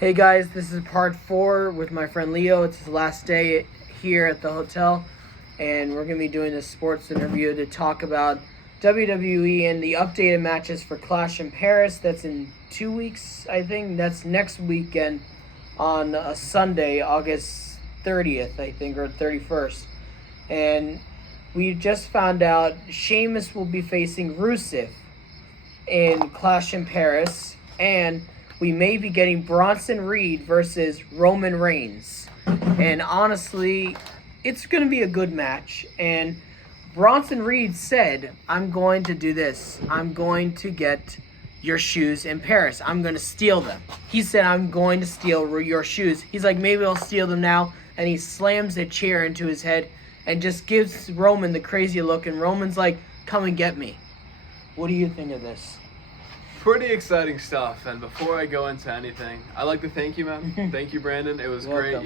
Hey guys, this is part 4 with my friend Leo. It's his last day here at the hotel, and we're going to be doing this sports interview to talk about WWE and the updated matches for Clash in Paris. That's in 2 weeks, I think. That's next weekend on a Sunday, August 30th, I think, or 31st. And we just found out Shamus will be facing Rusev in Clash in Paris, and we may be getting Bronson Reed versus Roman Reigns. And honestly, it's going to be a good match. And Bronson Reed said, I'm going to do this. I'm going to get your shoes in Paris. I'm going to steal them. He said, I'm going to steal your shoes. He's like, maybe I'll steal them now. And he slams a chair into his head and just gives Roman the crazy look. And Roman's like, come and get me. What do you think of this? Pretty exciting stuff, and before I go into anything, I'd like to thank you, man. Thank you, Brandon. It was great,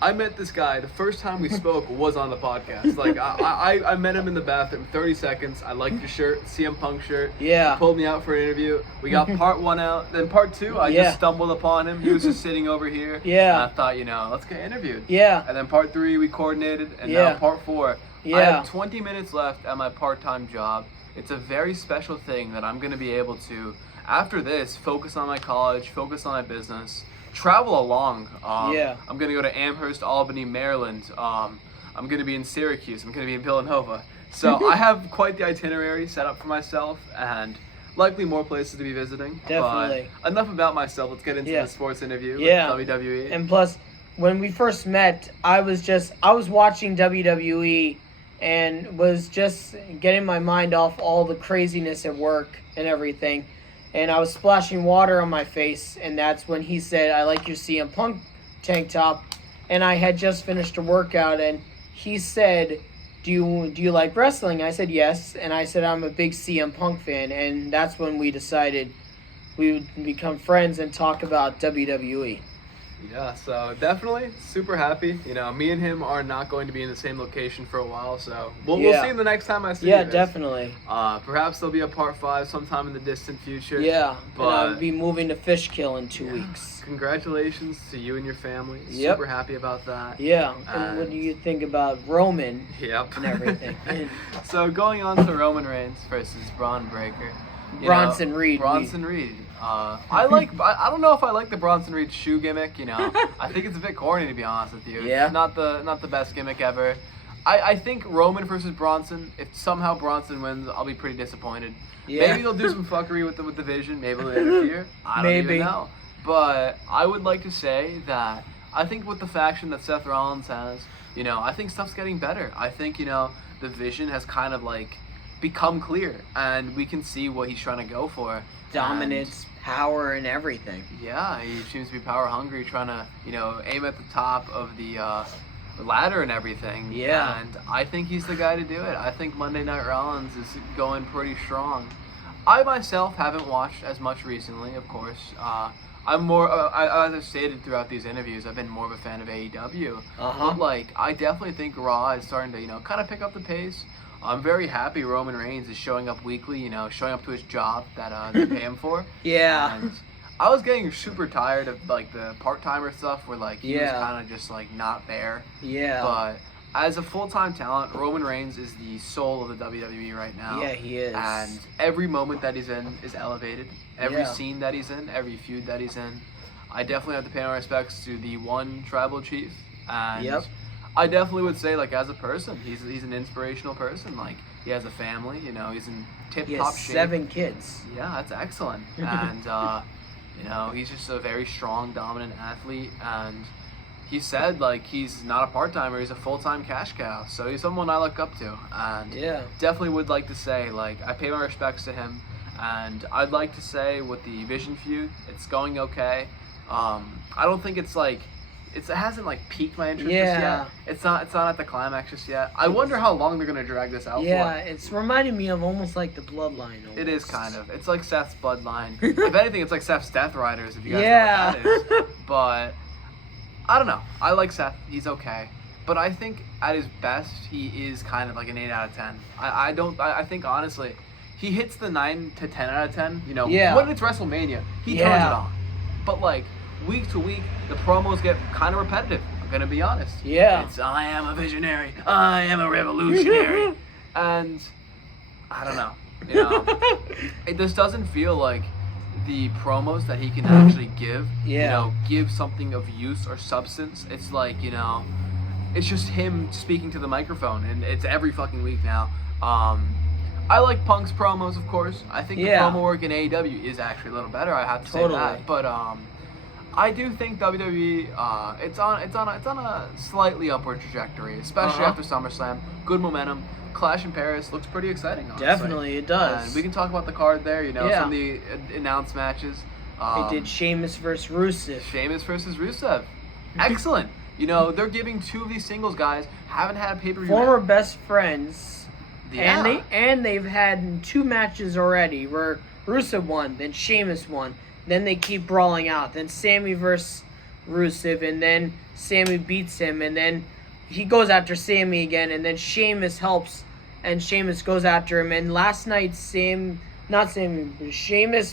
I met this guy, the first time we spoke was on the podcast. Like, I met him in the bathroom, 30 seconds. I liked your shirt, CM Punk shirt. Yeah. He pulled me out for an interview. We got part 1 out. Then part 2, I just stumbled upon him. He was just sitting over here. Yeah. And I thought, let's get interviewed. Yeah. And then part 3, we coordinated, and now part 4. Yeah. I have 20 minutes left at my part-time job. It's a very special thing that I'm going to be able to, after this, focus on my college, focus on my business, travel along. I'm going to go to Amherst, Albany, Maryland. I'm going to be in Syracuse. I'm going to be in Villanova. So I have quite the itinerary set up for myself, and likely more places to be visiting. Definitely. But enough about myself. Let's get into the sports interview with WWE. And plus, when we first met, I was watching WWE and was just getting my mind off all the craziness at work and everything. And I was splashing water on my face, and that's when he said, I like your CM Punk tank top. And I had just finished a workout, and he said, do you like wrestling? I said, yes. And I said, I'm a big CM Punk fan. And that's when we decided we would become friends and talk about WWE. Yeah, so definitely super happy. Me and him are not going to be in the same location for a while, so we'll see him the next time I see you guys. Definitely. Perhaps there'll be a part 5 sometime in the distant future. Yeah, but and I'll be moving to Fishkill in 2 weeks. Congratulations to you and your family. Yep. Super happy about that. Yeah, and what do you think about Roman and everything? So going on to Roman Reigns versus Braun Breaker. Bronson Reed. I don't know if I like the Bronson Reed shoe gimmick. I think it's a bit corny, to be honest with you. Yeah. It's not the best gimmick ever. I think Roman versus Bronson. If somehow Bronson wins, I'll be pretty disappointed. Yeah. Maybe they'll do some fuckery with the division. Maybe they'll interfere. I don't even know. But I would like to say that I think with the faction that Seth Rollins has, I think stuff's getting better. I think the vision has kind of become clear, and we can see what he's trying to go for. Dominance, power, and everything. Yeah, he seems to be power hungry, trying to, aim at the top of the ladder and everything. Yeah. And I think he's the guy to do it. I think Monday Night Rollins is going pretty strong. I myself haven't watched as much recently, of course. I'm more, as I've stated throughout these interviews, I've been more of a fan of AEW. But, I definitely think Raw is starting to, kind of pick up the pace. I'm very happy Roman Reigns is showing up weekly, showing up to his job that they pay him for. Yeah. And I was getting super tired of, the part-timer stuff where, he was kind of just, not there. Yeah. But as a full-time talent, Roman Reigns is the soul of the WWE right now. Yeah, he is. And every moment that he's in is elevated. Every scene that he's in, every feud that he's in. I definitely have to pay my respects to the one tribal chief. And I definitely would say, as a person, he's an inspirational person. He has a family, he's in tip-top shape. 7 kids. Yeah, that's excellent. And, he's just a very strong, dominant athlete. And he said, he's not a part-timer, he's a full-time cash cow. So he's someone I look up to. And definitely would like to say, I pay my respects to him. And I'd like to say with the Vision feud, it's going okay. I don't think it's it hasn't peaked my interest just yet. It's not at the climax just yet. I wonder how long they're gonna drag this out for. Yeah, it's reminding me of almost like the Bloodline. Almost. It is kind of. It's like Seth's Bloodline. If anything, it's like Seth's Death Riders. If you guys know what that is. But I don't know. I like Seth. He's okay. But I think at his best, he is kind of an 8 out of 10. I think honestly, he hits the 9 to 10 out of 10. When it's WrestleMania, he turns it on. But week to week, the promos get kind of repetitive. I'm gonna be honest. Yeah. It's I am a visionary. I am a revolutionary. And I don't know. You know, this doesn't feel like the promos that he can actually give. Yeah. You know, give something of use or substance. It's like, you know, it's just him speaking to the microphone, and it's every fucking week now. I like Punk's promos, of course. I think the promo work in AEW is actually a little better. I have to say that. But I do think WWE it's on a slightly upward trajectory, especially after SummerSlam. Good momentum. Clash in Paris looks pretty exciting, honestly. Definitely, it does. And we can talk about the card there, you know, some of the announced matches. They did Shamus versus Rusev. Sheamus versus Rusev. Excellent. You know, they're giving two of these singles guys, haven't had a pay-per-view. Former best friends. Yeah. And they've had 2 matches already where Rusev won, then Sheamus won. Then they keep brawling out. Then Sammy versus Rusev, and then Sammy beats him, and then he goes after Sammy again, and then Sheamus helps, and Sheamus goes after him. And last night, Sheamus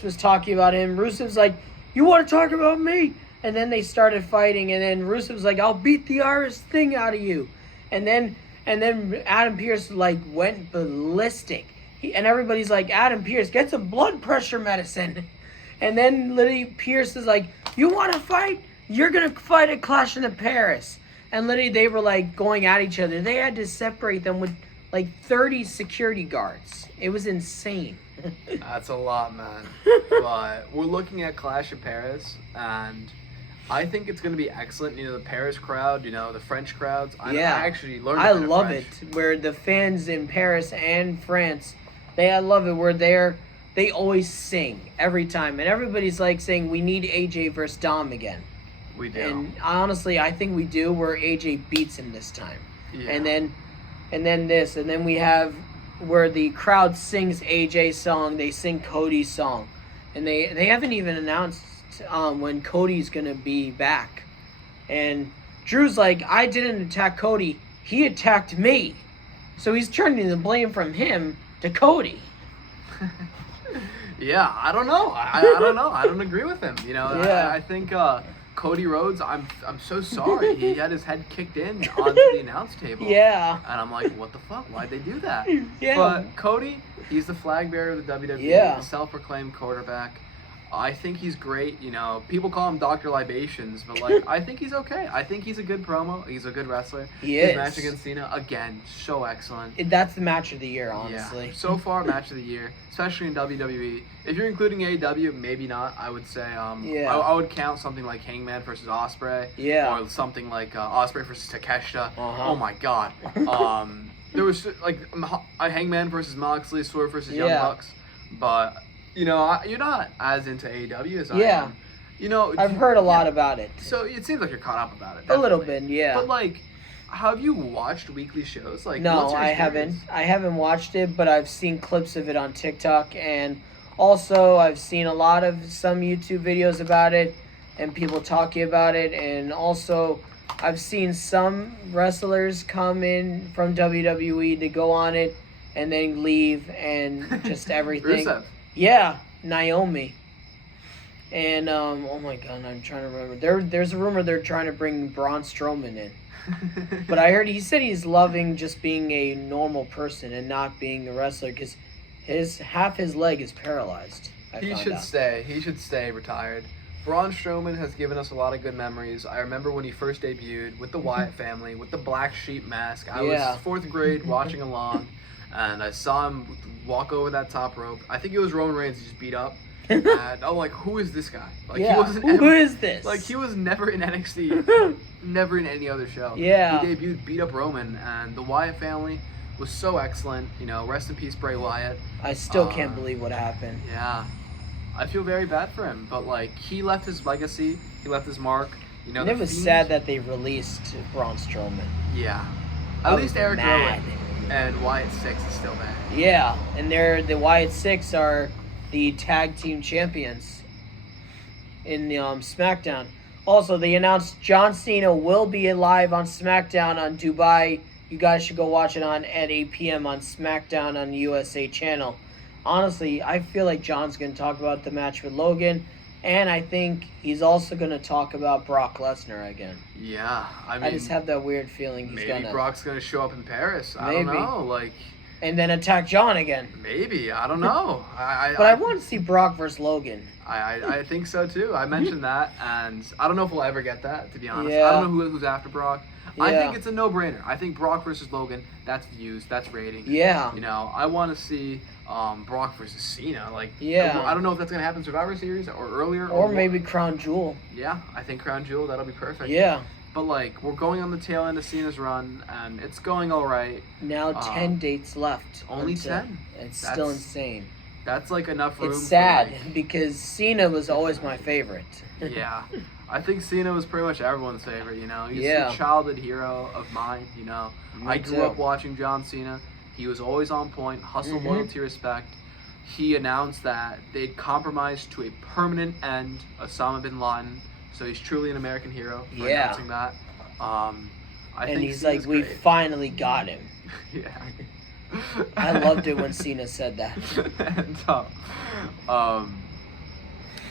was talking about him. Rusev's like, "You want to talk about me?" And then they started fighting, and then Rusev's like, "I'll beat the hardest thing out of you." And then Adam Pearce like went ballistic. And everybody's like, "Adam Pearce, get some blood pressure medicine." And then literally Pearce is like, "You want to fight? You're going to fight at Clash in Paris." And literally they were like going at each other. They had to separate them with like 30 security guards. It was insane. That's a lot, man. But we're looking at Clash in Paris, and I think it's going to be excellent. You know, the Paris crowd, you know, the French crowds. I actually learned I love it. Where the fans in Paris and France, I love it where they always sing every time. And everybody's like saying, we need AJ versus Dom again. We do. And honestly, I think we do, where AJ beats him this time. Yeah. And then we have where the crowd sings AJ's song, they sing Cody's song. And they haven't even announced when Cody's gonna be back. And Drew's like, "I didn't attack Cody, he attacked me." So he's turning the blame from him to Cody. Yeah, I don't know. I don't know. I don't agree with him. You know, I think Cody Rhodes, I'm so sorry. He had his head kicked in onto the announce table. Yeah. And I'm like, what the fuck? Why'd they do that? Yeah. But Cody, he's the flag bearer of the WWE, the self-proclaimed quarterback. I think he's great. You know, people call him Dr. Libations, but like, I think he's okay. I think he's a good promo. He's a good wrestler. His match against Cena, again, so excellent. That's the match of the year, honestly. Yeah. So far, match of the year, especially in WWE. If you're including AEW, maybe not. I would say, I would count something like Hangman versus Ospreay. Yeah. Or something like Ospreay versus Takeshita. Uh-huh. Oh my God. There was like a Hangman versus Moxley, Swerve versus Young Bucks, but. You know, you're not as into AEW as I am. You know, I've heard a lot about it. So it seems like you're caught up about it. Definitely. A little bit, yeah. But like, have you watched weekly shows? Like, no, I haven't. I haven't watched it, but I've seen clips of it on TikTok, and also I've seen some YouTube videos about it, and people talking about it, and also I've seen some wrestlers come in from WWE to go on it, and then leave, and just everything. Rusev. Yeah, Naomi. And, oh my God, I'm trying to remember. There's a rumor they're trying to bring Braun Strowman in. But I heard he said he's loving just being a normal person and not being a wrestler because half his leg is paralyzed. He should stay. He should stay retired. Braun Strowman has given us a lot of good memories. I remember when he first debuted with the Wyatt family, with the black sheep mask. I was 4th grade watching along. And I saw him walk over that top rope. I think it was Roman Reigns he just beat up. And I'm like, who is this guy? Like, who is this? Like, he was never in NXT. Never in any other show. Yeah. He debuted, beat up Roman. And the Wyatt family was so excellent. You know, rest in peace, Bray Wyatt. I still can't believe what happened. Yeah. I feel very bad for him. But, like, he left his legacy. He left his mark. You know, and it was sad that they released Braun Strowman. Yeah. At least Eric Rowan. And Wyatt 6 is still there. Yeah, and the Wyatt 6 are the tag team champions in the SmackDown. Also, they announced John Cena will be live on SmackDown on Dubai. You guys should go watch it at 8 p.m. on SmackDown on the USA channel. Honestly, I feel like John's going to talk about the match with Logan. And I think he's also going to talk about Brock Lesnar again. Yeah, I mean, I just have that weird feeling he's maybe going to. Brock's gonna show up in Paris. I Maybe. don't know, like And then attack John again. maybe I don't know. But I want to see Brock versus Logan. I think so too. I mentioned that, and I don't know if we'll ever get that. To be honest, Yeah. I don't know who's after Brock. I Yeah. think it's a no-brainer. I think Brock versus Logan. That's views. That's rating. Yeah. You know, I want to see Brock versus Cena. Like, Yeah. I don't know if that's gonna happen in Survivor Series or earlier. Or what. maybe Crown Jewel. Yeah, I think Crown Jewel. That'll be perfect. Yeah. But like, we're going on the tail end of Cena's run, and it's going all right. Now 10 dates left. Only until- 10? It's still insane. That's like enough room. It's sad For, because Cena was always my favorite. like, yeah, I think Cena was pretty much everyone's favorite. You know, he's Yeah. a childhood hero of mine. You know, Me I grew too. up watching John Cena. He was always on point. Hustle, loyalty, respect. He announced that they'd compromised to a permanent end Osama bin Laden. So he's truly an American hero for Yeah. announcing that. I And think he's Cena's like, we great. finally got him. Yeah. I loved it when Cena said that. And,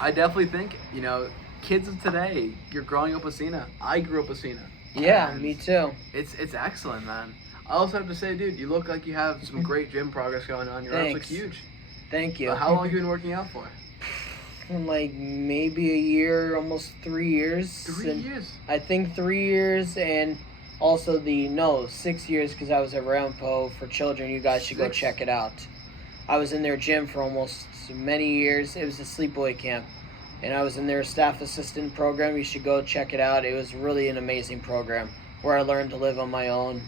I definitely think, you know, kids of today, you're growing up with Cena. I grew up with Cena. Yeah, And me too. It's excellent, man. I also have to say, dude, you look like you have some great gym progress going on. Your arms look Thanks. huge. Thank you. How long have you been working out for? Like maybe a year, almost 3 years. 3 And years. I think 3 years, and also 6 years because I was at Rampo for children. You guys should go 6? check it out. I was in their gym for almost many years. It was a sleepaway camp, and I was in their staff assistant program. You should go check it out. It was really an amazing program where I learned to live on my own,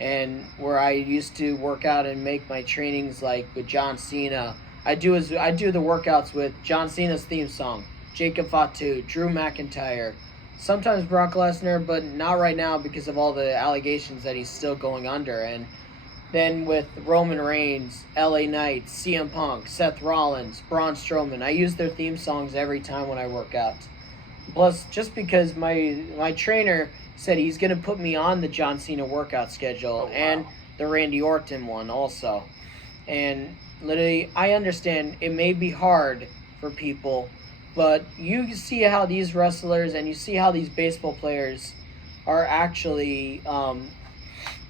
and where I used to work out and make my trainings like with John Cena. I do the workouts with John Cena's theme song, Jacob Fatu, Drew McIntyre, sometimes Brock Lesnar, but not right now because of all the allegations that he's still going under. And then with Roman Reigns, LA Knight, CM Punk, Seth Rollins, Braun Strowman, I use their theme songs every time when I work out. Plus, just because my trainer said he's going to put me on the John Cena workout schedule, Oh, wow. and the Randy Orton one also. And literally, I understand it may be hard for people, but you see how these wrestlers and you see how these baseball players are actually,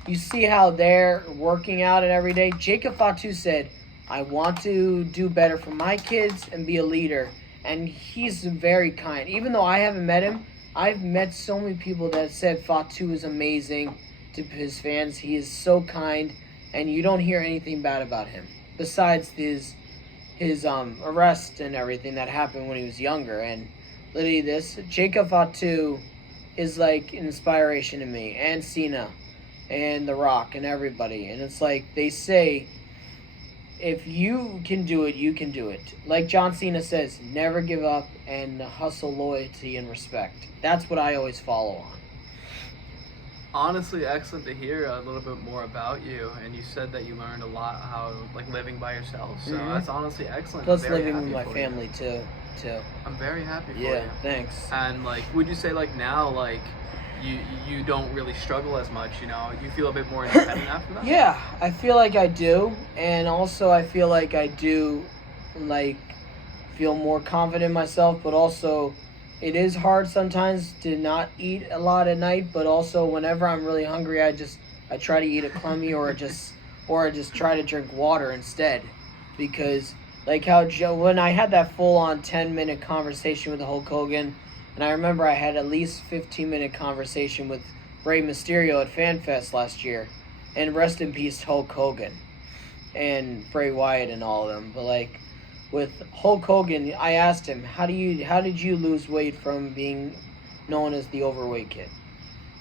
you see how they're working out and every day. Jacob Fatu said, I want to do better for my kids and be a leader. And he's very kind. Even though I haven't met him, I've met so many people that said Fatu is amazing to his fans. He is so kind, and you don't hear anything bad about him. Besides his arrest and everything that happened when he was younger. And literally Jacob Fatu is like an inspiration to me, and Cena, and The Rock, and everybody. And it's like they say, if you can do it, you can do it. Like John Cena says, never give up, and hustle, loyalty, and respect. That's what I always follow on. Honestly, excellent to hear a little bit more about you. And you said that you learned a lot how, like, living by yourself. So Mhm. that's honestly excellent. Plus I'm very living with happy my for family you. too. I'm very happy for Yeah, you. thanks. And like, would you say like now, like you don't really struggle as much? You know, you feel a bit more independent after that. Yeah, I feel like I do, and also I feel like I do, like, feel more confident in myself. But also, it is hard sometimes to not eat a lot at night. But also, whenever I'm really hungry, I try to eat a Clemmy or I just try to drink water instead, because like how when I had that full-on 10-minute conversation with Hulk Hogan. And I remember I had at least 15-minute conversation with Rey Mysterio at FanFest last year. And rest in peace, Hulk Hogan. And Bray Wyatt and all of them. But like, with Hulk Hogan, I asked him, how did you lose weight from being known as the overweight kid?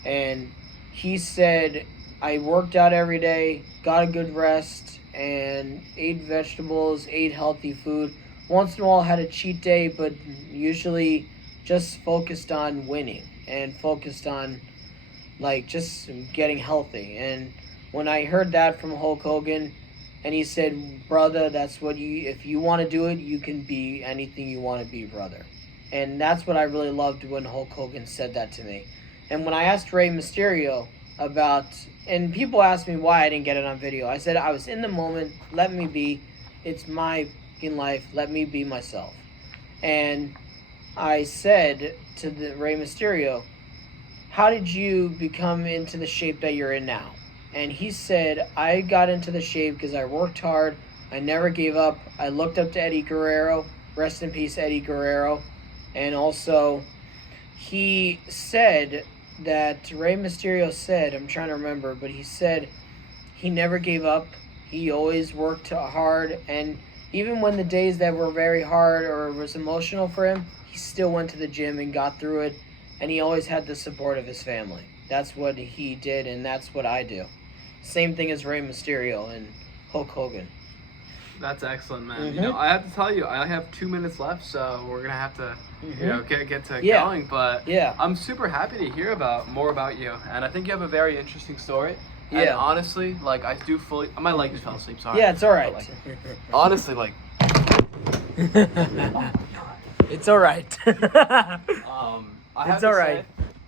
And he said, I worked out every day, got a good rest, and ate vegetables, ate healthy food. Once in a while had a cheat day, but usually just focused on winning and focused on like just getting healthy. And when I heard that from Hulk Hogan, and he said, brother, that's what if you want to do it, you can be anything you want to be, brother. And that's what I really loved when Hulk Hogan said that to me. And when I asked Rey Mysterio about, and people asked me why I didn't get it on video, I said I was in the moment, let me be, it's my in life, let me be myself. And I said to the Rey Mysterio, how did you become into the shape that you're in now? And he said, I got into the shape because I worked hard. I never gave up. I looked up to Eddie Guerrero. Rest in peace, Eddie Guerrero. And also, he said that Rey Mysterio said, I'm trying to remember, but he said he never gave up. He always worked hard. And even when the days that were very hard or was emotional for him, he still went to the gym and got through it. And he always had the support of his family. That's what he did, and that's what I do. Same thing as Rey Mysterio and Hulk Hogan. That's excellent, man. Mm-hmm. You know, I have to tell you, I have 2 minutes left, so we're gonna have to, Mm-hmm. you know, get to Yeah. going. But Yeah. I'm super happy to hear more about you, and I think you have a very interesting story. Yeah. And honestly, like I do fully. My leg just fell asleep. Sorry. Yeah, it's all right. But, like, honestly, like. It's all right. I have It's to all say, right.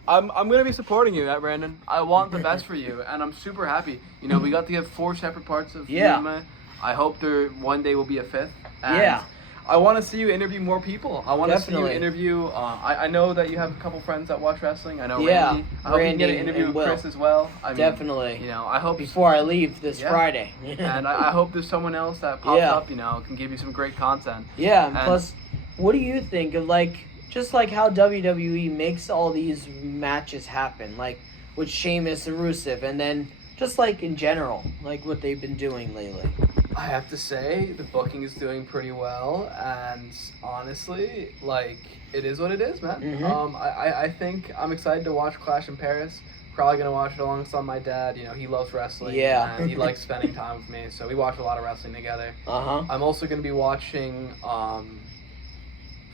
I'm gonna be supporting you, Brandon. I want the best for you, and I'm super happy. You know, we got to get 4 separate parts of Yeah. Memo. I hope there one day will be a 5th. And Yeah. I want to see you interview more people. I want to see you Definitely. interview. I know that you have a couple friends that watch wrestling. I know Yeah, Randy. I hope you can get an Randy interview and with Will. Chris as well. I mean, Definitely. You know, I hope Before I leave this Yeah. Friday. and I hope there's someone else that pops Yeah. up. You know, can give you some great content. Yeah, and And- plus, what do you think of just like how WWE makes all these matches happen, like with Shamus and Rusev, and then just like in general, like what they've been doing lately? I have to say the booking is doing pretty well, and honestly, like it is what it is, man. Mhm. I think I'm excited to watch Clash in Paris. Probably gonna watch it alongside my dad. You know, he loves wrestling. Yeah. And he likes spending time with me, so we watch a lot of wrestling together. Uh-huh. I'm also gonna be watching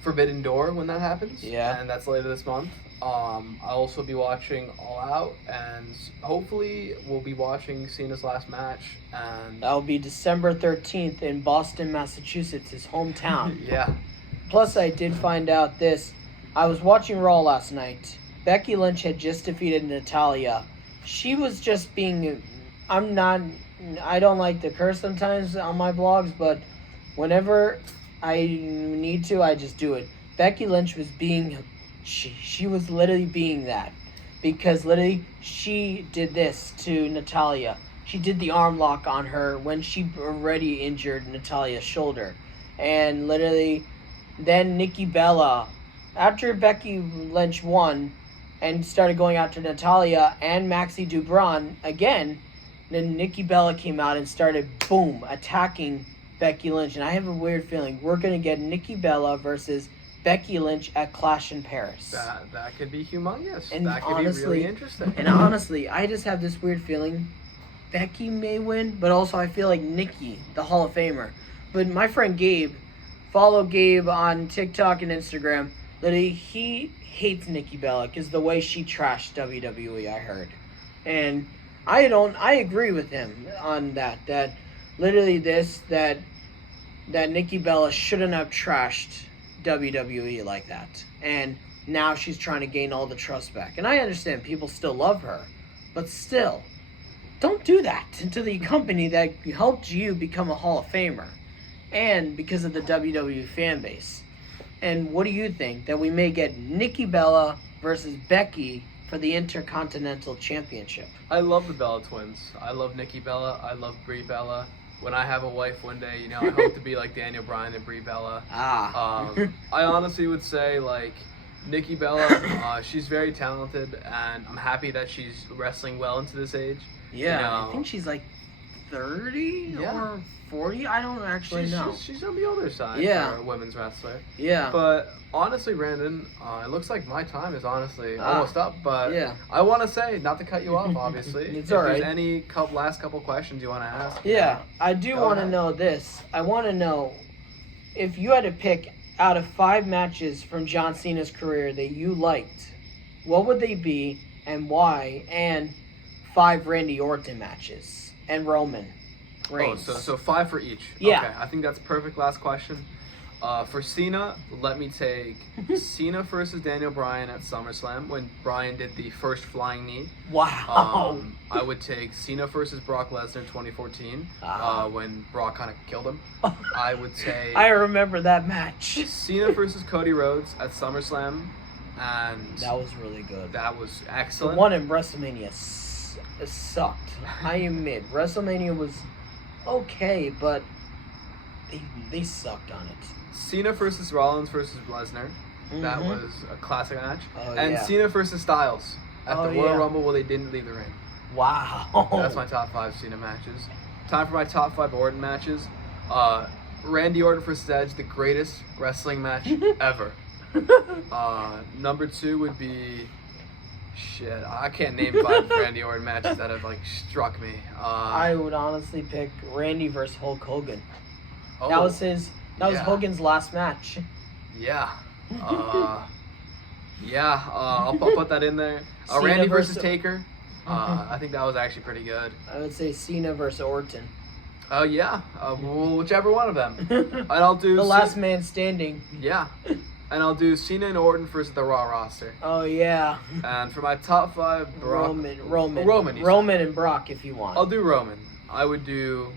Forbidden Door when that happens. Yeah. And that's later this month. I'll also be watching All Out, and hopefully we'll be watching Cena's last match. And That'll be December 13th in Boston, Massachusetts, his hometown. yeah. Plus, I did find out this. I was watching Raw last night. Becky Lynch had just defeated Natalya. She was just being... I don't like to curse sometimes on my blogs, but whenever I need to, I just do it. Becky Lynch was being... She was literally being that. Because literally, she did this to Natalya. She did the arm lock on her when she already injured Natalya's shoulder. And literally... Then Nikki Bella, after Becky Lynch won and started going after Natalya and Maxie Dubron again, then Nikki Bella came out and started, boom, attacking Becky Lynch. And I have a weird feeling we're going to get Nikki Bella versus Becky Lynch at Clash in Paris. That could be humongous. And that could honestly- be really interesting. And honestly, I just have this weird feeling Becky may win, but also I feel like Nikki, the Hall of Famer. But my friend Gabe, follow Gabe on TikTok and Instagram. Literally, he hates Nikki Bella because the way she trashed WWE, I heard. And I agree with him on that. That literally that Nikki Bella shouldn't have trashed WWE like that. And now she's trying to gain all the trust back. And I understand people still love her. But still, don't do that to the company that helped you become a Hall of Famer. And because of the WWE fan base. And what do you think? That we may get Nikki Bella versus Becky for the Intercontinental Championship? I love the Bella twins. I love Nikki Bella. I love Brie Bella. When I have a wife one day, you know, I hope to be like Daniel Bryan and Brie Bella. I honestly would say, like, Nikki Bella, she's very talented, and I'm happy that she's wrestling well into this age. Yeah, You know, I think she's like 30 Yeah. or 40. I don't actually know. She's on the older side Yeah. for a women's wrestler. Yeah. But honestly, Brandon, it looks like my time is honestly almost up. But Yeah. I want to say, not to cut you off, obviously. It's if all right. there's any last couple questions you want to ask. Yeah, I do Go want to ahead. know this. I want to know if you had to pick out of 5 matches from John Cena's career that you liked, what would they be and why? And 5 Randy Orton matches and Roman Reigns. Oh, so 5 for each. Yeah. Okay, I think that's perfect last question. For Cena, let me take Cena versus Daniel Bryan at SummerSlam when Bryan did the first flying knee. Wow. I would take Cena versus Brock Lesnar 2014 when Brock kind of killed him. I would take I remember that match. Cena versus Cody Rhodes at SummerSlam, and That was really good. that was The excellent. one in WrestleMania sucked. I admit, WrestleMania was okay, but they sucked on it. Cena versus Rollins versus Lesnar. That Mhm. was a classic match. Oh, And yeah. Cena versus Styles at Oh, the Royal yeah. Rumble where they didn't leave the ring. Wow. That's my top 5 Cena matches. Time for my top 5 Orton matches. Randy Orton versus Edge, the greatest wrestling match ever. Number 2 would be... Shit, I can't name 5 Randy Orton matches that have, like, struck me. I would honestly pick Randy versus Hulk Hogan. oh, That was yeah. Hogan's last match. Yeah. I'll put that in there. Cena Randy versus versus- Taker. I think that was actually pretty good. I would say Cena versus Orton. Oh yeah. Whichever one of them. And I'll do The last man standing. Yeah. And I'll do Cena and Orton versus the Raw roster. Oh yeah. And for my top 5, Brock, Roman and Brock if you want. I'll do Roman. I would do.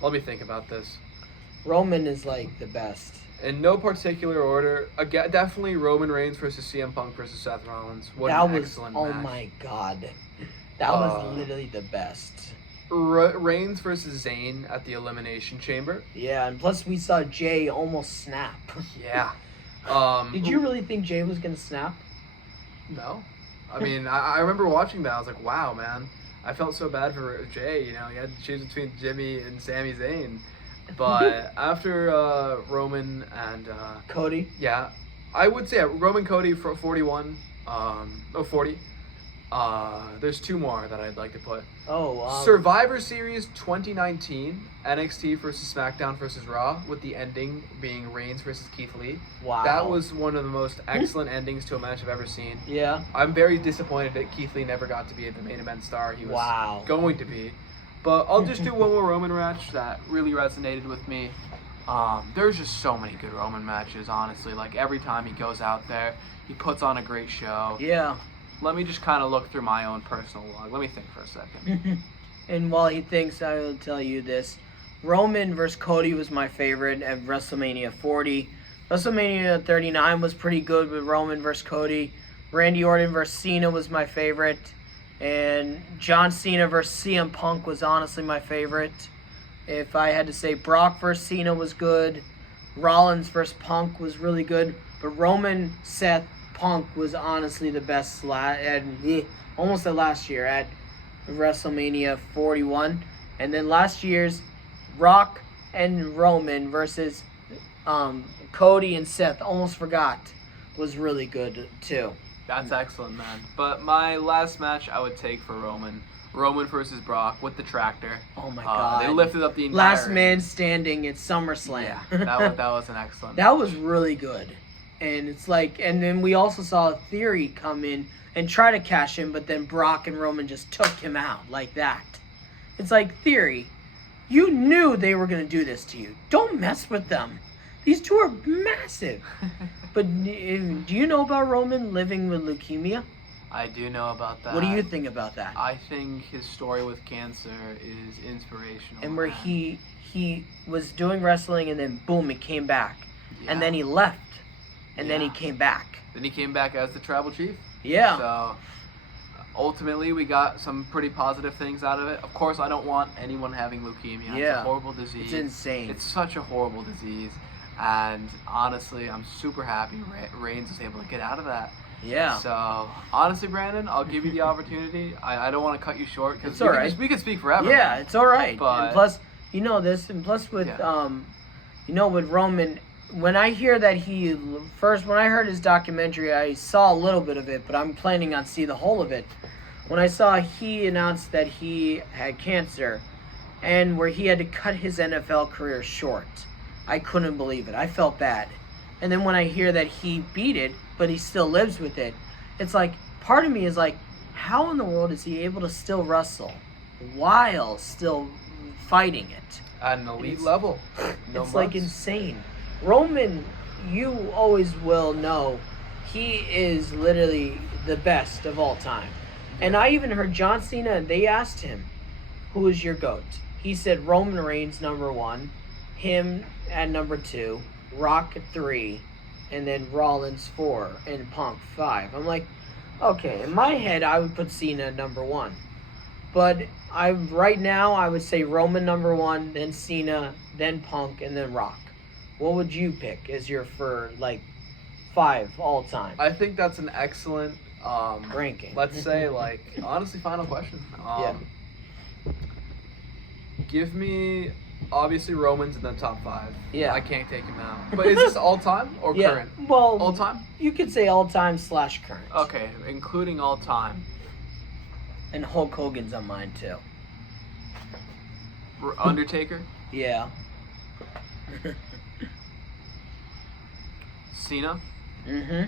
Let me think about this. Roman is like the best. In no particular order, definitely Roman Reigns versus CM Punk versus Seth Rollins. What That an was excellent oh match. my god. That was literally the best. Reigns versus Zayn at the Elimination Chamber. Yeah, and plus we saw Jay almost snap. Yeah. Did you really think Jay was gonna snap? No. I mean, I remember watching that. I was like, wow, man. I felt so bad for Jay. You know, he had to choose between Jimmy and Sami Zayn. But after Roman and Cody? yeah, I would say Roman Cody for 41, 40. There's 2 more that I'd like to put. Survivor Series 2019, NXT versus SmackDown versus Raw, with the ending being Reigns versus Keith Lee. Wow. That was one of the most excellent endings to a match I've ever seen. Yeah. I'm very disappointed that Keith Lee never got to be the main event star he was going to be. But I'll just do one more Roman match that really resonated with me. There's just so many good Roman matches, honestly. Like, every time he goes out there, he puts on a great show. Yeah. Let me just kind of look through my own personal log. Let me think for a second. And while he thinks, I will tell you this. Roman versus Cody was my favorite at WrestleMania 40. WrestleMania 39 was pretty good with Roman versus Cody. Randy Orton versus Cena was my favorite. And John Cena versus CM Punk was honestly my favorite. If I had to say, Brock versus Cena was good. Rollins versus Punk was really good. But Roman, Seth, Punk was honestly the best almost the last year at WrestleMania 41. And then last year's Rock and Roman versus Cody and Seth, almost forgot, was really good too. That's excellent, man. But my last match I would take for Roman versus Brock with the tractor. Oh my god. They lifted up the entire last ring. man standing at SummerSlam. Yeah, that was an excellent That was really good. And it's like, and then we also saw Theory come in and try to cash in, but then Brock and Roman just took him out like that. It's like, Theory, you knew they were going to do this to you. Don't mess with them. These two are massive. But do you know about Roman living with leukemia? I do know about that. What do you think about that? I think his story with cancer is inspirational. And where he was doing wrestling and then boom, it came back. Yeah. And then he left. And then he came back. Then he came back as the tribal chief. Yeah. So ultimately, we got some pretty positive things out of it. Of course, I don't want anyone having leukemia. Yeah. It's a horrible disease. It's insane. It's such a horrible disease. And honestly, I'm super happy Reigns was able to get out of that. Yeah. So, honestly, Brandon, I'll give you the opportunity. I don't want to cut you short because we could speak forever. Yeah, man. it's all right. But, and plus, you know this, and plus with, with Roman, when I hear that when I heard his documentary, I saw a little bit of it, but I'm planning on see the whole of it. When I saw he announced that he had cancer and where he had to cut his NFL career short, I couldn't believe it. I felt bad. And then when I hear that he beat it, but he still lives with it, it's like, part of me is like, how in the world is he able to still wrestle while still fighting it? At an elite level. It's like insane. Roman, you always will know, he is literally the best of all time. And I even heard John Cena, they asked him, who is your GOAT? He said Roman Reigns number 1, him at number 2, Rock at 3, and then Rollins 4, and Punk 5. I'm like, okay, in my head I would put Cena at number 1. But right now I would say Roman number 1, then Cena, then Punk, and then Rock. What would you pick as your for 5 all time? I think that's an excellent ranking. Let's say honestly, final question. Give me obviously Roman's in the top 5. Yeah. I can't take him out. But is this all time or current? Well, all time? You could say all time / current. Okay, including all time. And Hulk Hogan's on mine too. Undertaker? Yeah. Cena? Mm-hmm.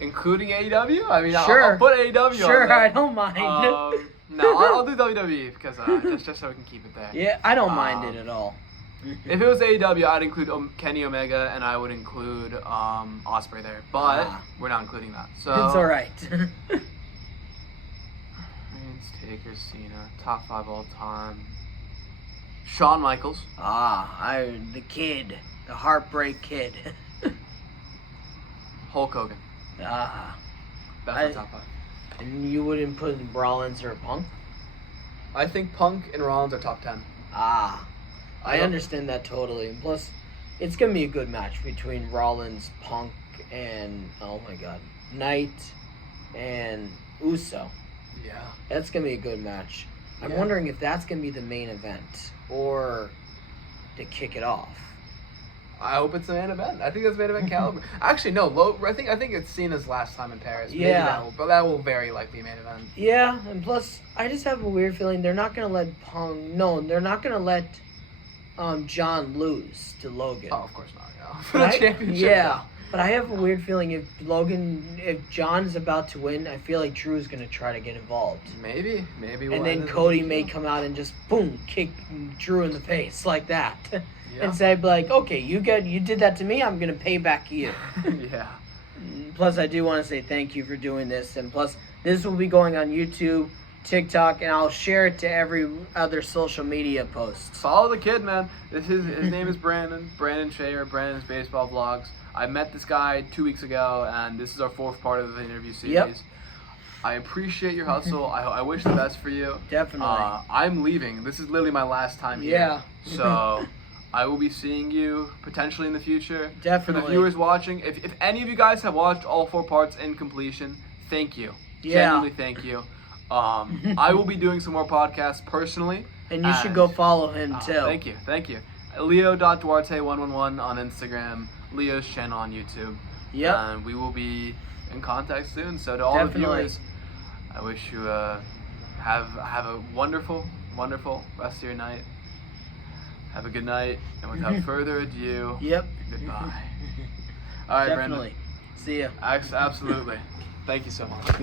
Including AEW? I mean, sure. I'll put AEW on Sure, there. I don't mind. No, I'll do WWE because just so we can keep it there. Yeah, I don't mind it at all. If it was AEW, I'd include Kenny Omega and I would include Ospreay there, but we're not including that. So it's all right. Reigns, Taker, Cena, top 5 all time. Shawn Michaels. The kid, the Heartbreak Kid. Hulk Hogan. That's my top 5. And you wouldn't put Rollins or Punk? I think Punk and Rollins are top 10. I understand that totally. And plus, it's going to be a good match between Rollins, Punk, and, oh my god, Knight and Uso. Yeah. That's going to be a good match. I'm wondering if that's going to be the main event or to kick it off. I hope it's the main event. I think that's main event caliber. Actually, no. I think it's Cena's last time in Paris. Yeah. Maybe that will very likely be main event. Yeah, and plus, I just have a weird feeling they're not going to let Punk... No, they're not going to let John lose to Logan. Oh, of course not. Yeah. For the championship. Yeah, but I have a weird feeling if John's about to win, I feel like Drew's going to try to get involved. Maybe. And then Cody may come out and just, boom, kick Drew in the face like that. Yeah. And say, okay, you did that to me, I'm going to pay back you. Yeah. Plus, I do want to say thank you for doing this. And plus, this will be going on YouTube, TikTok, and I'll share it to every other social media post. Follow the kid, man. His name is Brandon Shea, or Brandon's Baseball Vlogs. I met this guy 2 weeks ago, and this is our 4th part of the interview series. Yep. I appreciate your hustle. I wish the best for you. Definitely. I'm leaving. This is literally my last time here. Yeah. So I will be seeing you potentially in the future. Definitely. For the viewers watching, if any of you guys have watched all 4 parts in completion, thank you. Yeah. Genuinely thank you. I will be doing some more podcasts personally. And you should go follow him too. Thank you. Leo.duarte111 on Instagram, Leo's channel on YouTube. Yep. And we will be in contact soon. So to all the viewers, I wish you have a wonderful, wonderful rest of your night. Have a good night, and without further ado, goodbye. All right, Definitely. Brandon. See ya. Absolutely. Thank you so much.